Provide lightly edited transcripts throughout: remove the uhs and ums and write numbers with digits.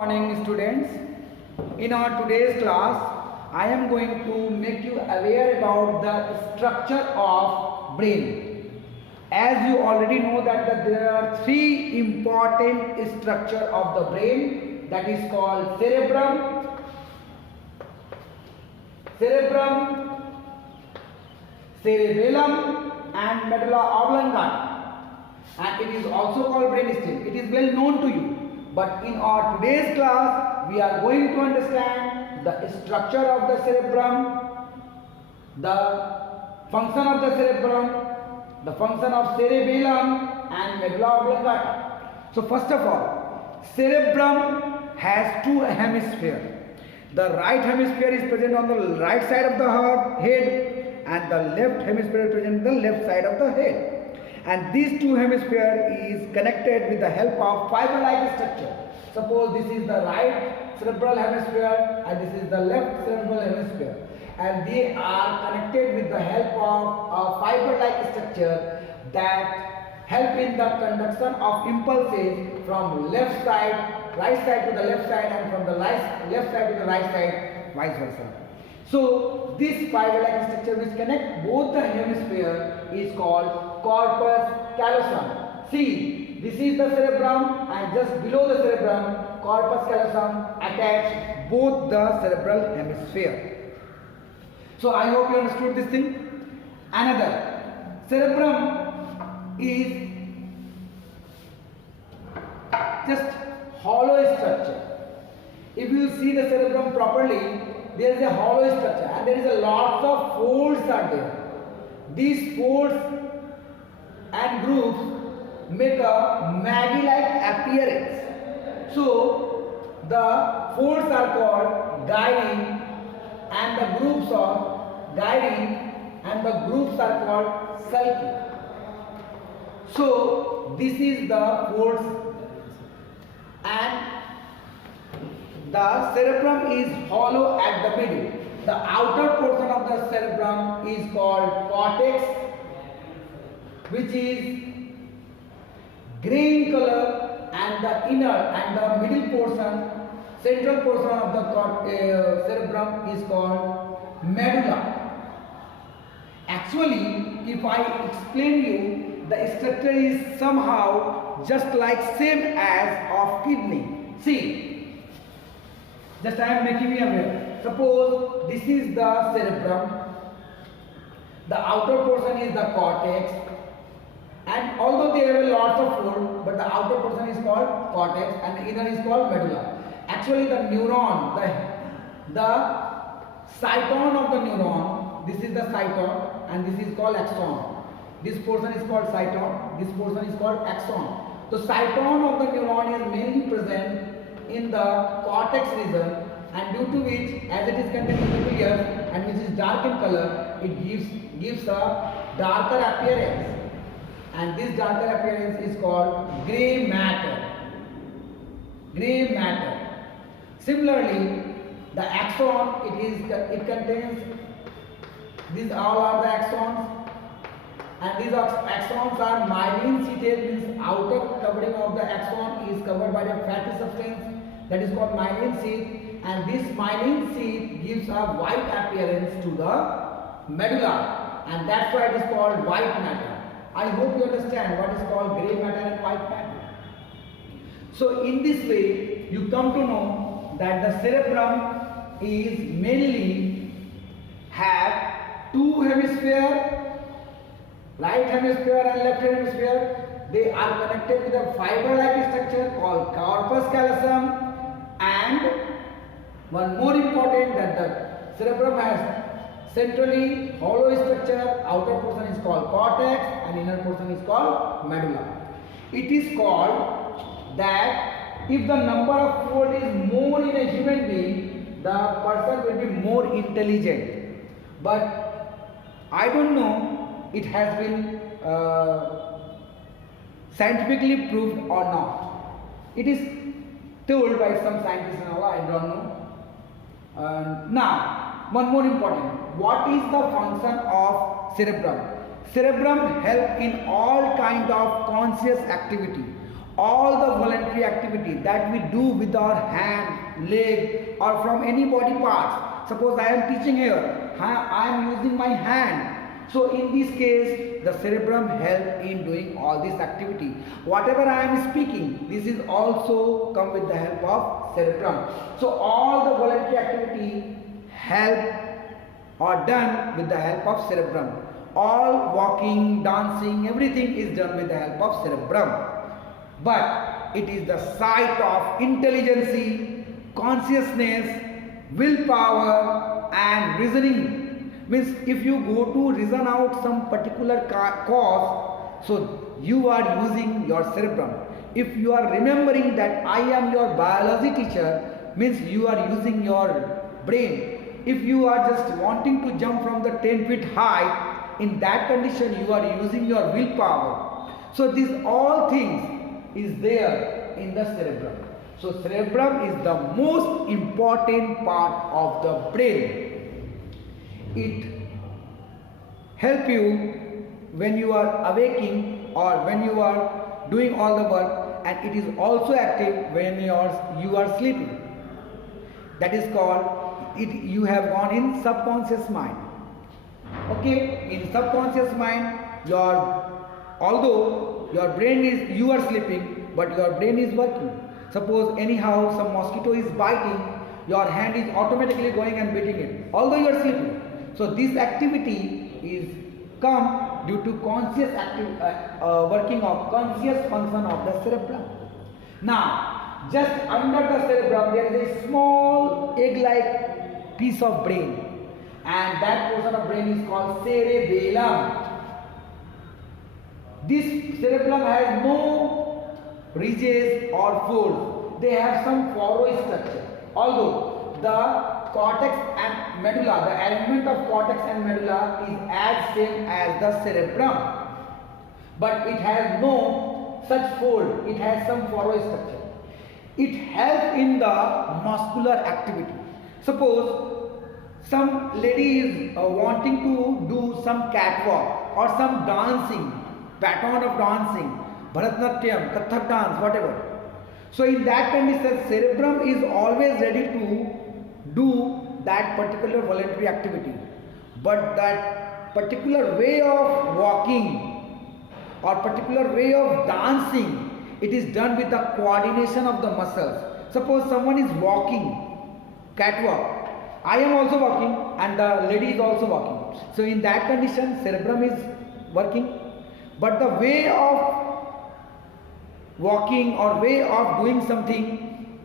Morning students. In our today's class I am going to make you aware about the structure of brain. As you already know that there are three important structure of the brain, that is called cerebrum, cerebellum and medulla oblongata, and it is also called brainstem. It is well known to you. But in our today's class, we are going to understand the structure of the cerebrum, the function of the cerebrum, the function of cerebellum and medulla oblongata. So first of all, cerebrum has two hemispheres. The right hemisphere is present on the right side of the head and the left hemisphere is present on the left side of the head. And these two hemispheres is connected with the help of fiber-like structure. Suppose this is the right cerebral hemisphere and this is the left cerebral hemisphere, and they are connected with the help of a fiber-like structure that help in the conduction of impulses from left side, right side to the left side, and from the left side to the right side, vice versa. So this fiber-like structure which connect both the hemisphere is called corpus callosum. See, this is the cerebrum and just below the cerebrum, corpus callosum attach both the cerebral hemisphere. So I hope you understood this thing. Another, cerebrum is just hollow structure. If you see the cerebrum properly, there is a hollow structure and there is a lot of folds are there. These folds and grooves make a maggie-like appearance. So the folds are called guiding and the grooves are guiding and the grooves are called sulci. So this is the folds, and the cerebrum is hollow at the middle. The outer portion of the cerebrum is called cortex, which is grey in color, and the inner and the middle portion, central portion of the cerebrum is called medulla. Actually, if I explain you, the structure is somehow just like same as of kidney. See, just I am making you aware. Suppose this is the cerebrum, the outer portion is the cortex, and although there are lots of folds, but the outer portion is called cortex and the inner is called medulla. Actually, the neuron, the cyton of the neuron, this is the cyton and this is called axon. This portion is called cyton, this portion is called axon. The cyton of the neuron is mainly present in the cortex region, and due to which, as it is contained in the nucleus and which is dark in color, it gives a darker appearance, and this darker appearance is called grey matter. Similarly, the axon, it contains, these all are the axons, and these axons are myelin sheaths, means outer covering of the axon is covered by the fatty substance that is called myelin sheath, and this myelin sheath gives a white appearance to the medulla, and that's why it is called white matter. I hope you understand what is called grey matter and white matter. So in this way you come to know that the cerebrum is mainly have two hemisphere, right hemisphere and left hemisphere. They are connected with a fiber-like structure called corpus callosum, and one more important, that the cerebrum has centrally hollow structure, outer portion is called cortex and inner portion is called medulla. It is called that if the number of folds is more in a human being, the person will be more intelligent. But I don't know it has been scientifically proved or not. It is told by some scientists and all, I don't know. Now, one more important. What is the function of cerebrum? Cerebrum help in all kind of conscious activity. all the voluntary activity that we do with our hand, leg, or from any body parts. Suppose I am teaching here, I am using my hand. So in this case, the cerebrum help in doing all this activity. Whatever I am speaking, this is also come with the help of cerebrum. So all the voluntary activity help or done with the help of cerebrum. All walking, dancing, everything is done with the help of cerebrum. But it is the site of intelligence, consciousness, willpower and reasoning. Means if you go to reason out some particular cause, so you are using your cerebrum. If you are remembering that I am your biology teacher, means you are using your brain. If you are just wanting to jump from the 10 feet height, in that condition you are using your willpower. So these all things is there in the cerebrum. So cerebrum is the most important part of the brain. It help you when you are awaking or when you are doing all the work, and it is also active when you are sleeping. That is called it. You have gone in subconscious mind. Okay, in subconscious mind, although your brain is, you are sleeping, but your brain is working. Suppose anyhow some mosquito is biting, your hand is automatically going and beating it, although you are sleeping. So this activity is come due to conscious working of conscious function of the cerebrum. Now, just under the cerebrum there is a small egg-like piece of brain, and that portion of brain is called cerebellum. This cerebellum has no ridges or folds. They have some furrow structure. Although the cortex and medulla, the element of cortex and medulla is as same as the cerebrum, but it has no such fold. It has some furrow structure. It helps in the muscular activity. Suppose some lady is wanting to do some catwalk or some dancing, pattern of dancing, Bharatanatyam, Kathak dance, whatever. So in that condition, cerebrum is always ready to do that particular voluntary activity. But that particular way of walking or particular way of dancing, it is done with the coordination of the muscles. Suppose someone is walking, catwalk, I am also walking and the lady is also walking. So in that condition, cerebrum is working. But the way of walking or way of doing something,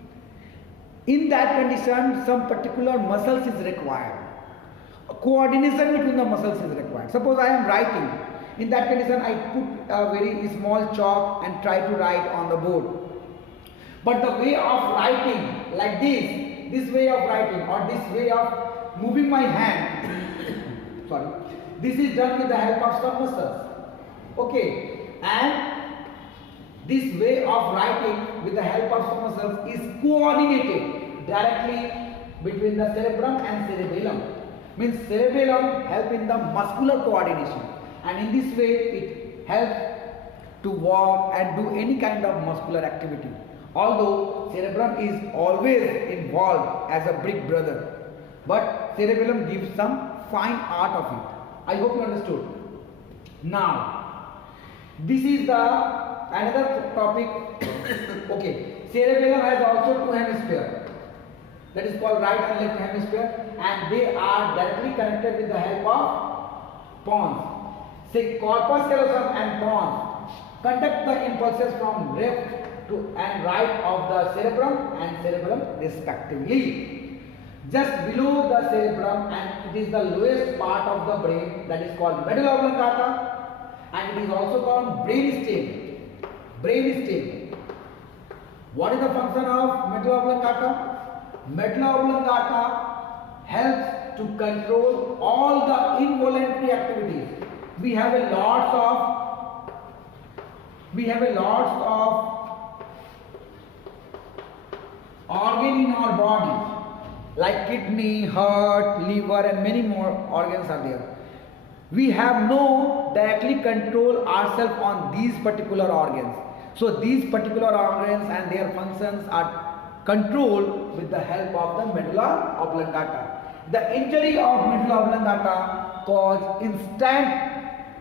in that condition some particular muscles is required. Coordination between the muscles is required. Suppose I am writing. In that condition I put a very small chalk and try to write on the board. But the way of writing like this way of writing or this way of moving my hand, sorry, this is done with the help of some muscles. Okay, and this way of writing with the help of some muscles is coordinated directly between the cerebrum and cerebellum. Means cerebellum help in the muscular coordination, and in this way it helps to walk and do any kind of muscular activity. Although cerebrum is always involved as a big brother, but cerebellum gives some fine art of it. I hope you understood. Now, this is the another topic. Okay, cerebellum has also two hemispheres. That is called right and left hemisphere, and they are directly connected with the help of pons. Say corpus callosum and pons conduct the impulses from left to and right of the cerebrum and cerebellum respectively. Just below the cerebrum, and it is the lowest part of the brain, that is called medulla oblongata, and it is also called brain stem. Brain stem. What is the function of medulla oblongata? Medulla oblongata helps to control all the involuntary activities. We have a lots of organ in our body, like kidney, heart, liver, and many more organs are there. We have no directly control ourselves on these particular organs. So these particular organs and their functions are controlled with the help of the medulla oblongata. The injury of medulla oblongata cause instant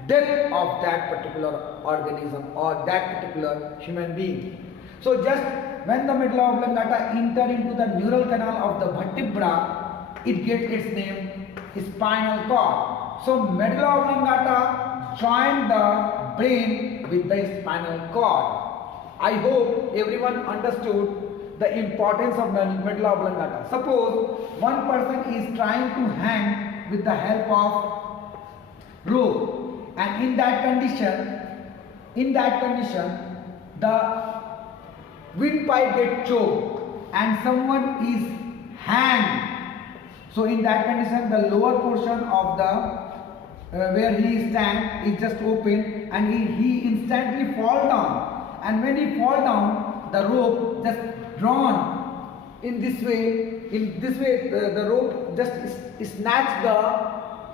death of that particular organism or that particular human being. So just when the medulla oblongata enter into the neural canal of the vertebra, it gets its name spinal cord. So medulla oblongata join the brain with the spinal cord. I hope everyone understood the importance of medulla oblongata. Suppose one person is trying to hang with the help of rope, and in that condition, the windpipe gets choked and someone is hanged. So in that condition, the lower portion of the where he stands is just open, and he instantly falls down. And when he falls down, the rope just drawn in this way. In this way, the rope just snatch the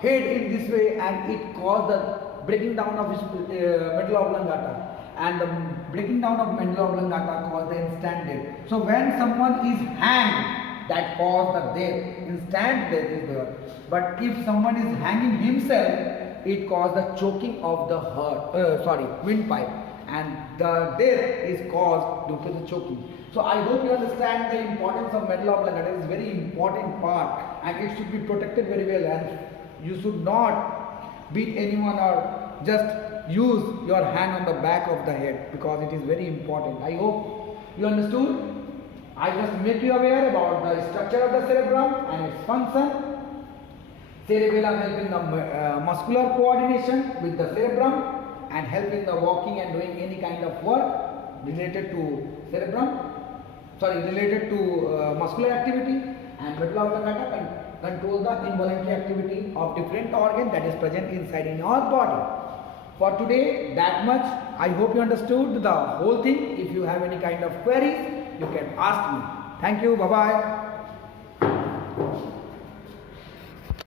head in this way, and it caused the breaking down of his medulla oblongata. And the breaking down of medulla oblongata caused the instant death. So when someone is hanged, that caused the death. Instant death is there. But if someone is hanging himself, it caused the choking of the windpipe, and the death is caused due to the choking. So I hope you understand the importance of medulla oblongata. It is a very important part, and it should be protected very well, and you should not beat anyone or just use your hand on the back of the head, because it is very important. I hope you understood. I just make you aware about the structure of the cerebrum and its function. Cerebellum help in the muscular coordination with the cerebrum and help in the walking and doing any kind of work related to muscular activity. And medulla oblongata control the involuntary activity of different organ that is present inside in our body. For today, that much. I hope you understood the whole thing. If you have any kind of queries, you can ask me. Thank you. Bye-bye.